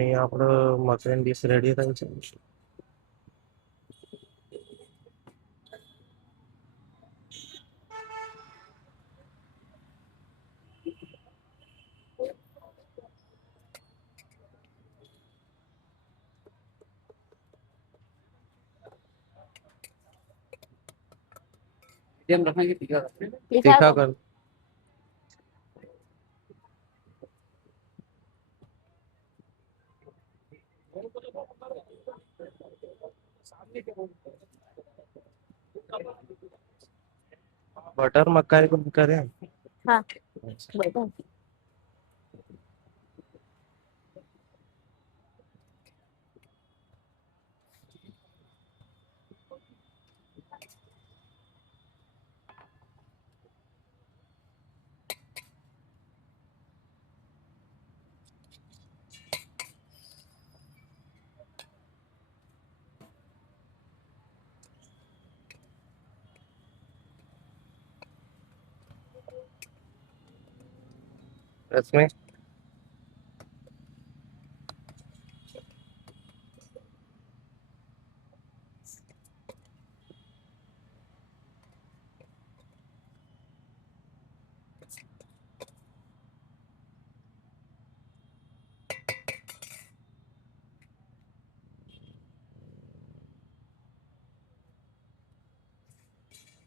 અહીંયા આપણો મકાઈની dish ready થઈ છે. તીખા કર. બટર મકાઈ કરે. હા બધા. રશ્મિ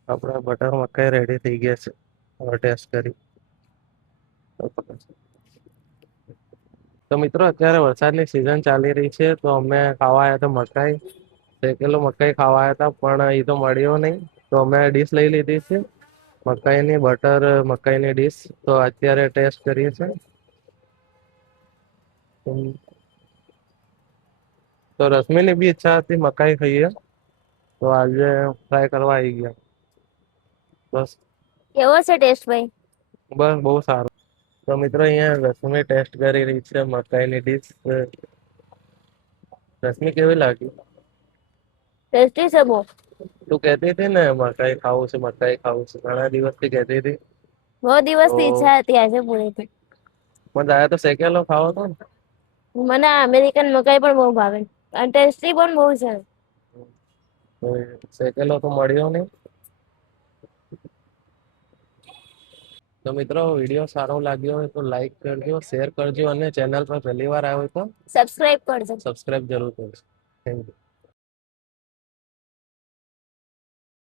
આપણા બટર મકાઈ રેડી થઈ ગયા છે. હવે ટેસ્ટ કરી. તો મિત્રો અત્યારે વરસાદની સિઝન ચાલી રહી છે, તો અમે ખાવા આવ્યા તો મકાઈ 1 કિલો મકાઈ ખાવા આવ્યા હતા, પણ એ તો મળ્યો નહીં. તો અમે ડીશ લઈ લીધી છે, મકાઈની બટર મકાઈની ડીશ. તો અત્યારે ટેસ્ટ કરીએ છીએ. તો રશ્મિની બી ઈચ્છા હતી મકાઈ ખાઈએ, તો આજે ટ્રાય કરવા આવી ગયા. બસ કેવો છે ટેસ્ટ ભાઈ? બસ બહુ સારું. તો મિત્રો અહીંયા રશ્મિ ટેસ્ટ કરી રહી છે મકાઈની ડીશ. રશ્મિ કેવી લાગી? ટેસ્ટી છે બહુ. તું કહેતી હતી ને મકાઈ ખાવું છે, મકાઈ ખાવું છે, ઘણા દિવસથી કહેતી હતી. બહુ દિવસથી ઈચ્છા હતી, આજે પૂરી થઈ. પણ તારે તો શેકેલો ખાવો હતો ને. મને અમેરિકન મકાઈ પણ બહુ ભાવે અને ટેસ્ટી પણ બહુ છે. શેકેલો તો મળ્યો નહીં. તો મિત્રો વિડીયો સારો લાગ્યો હોય તો લાઈક કરજો, શેર કરજો અને ચેનલ પર પહેલી વાર આવ્યો તો સબસ્ક્રાઇબ કરજો. સબસ્ક્રાઇબ જરૂર કરજો. Thank you.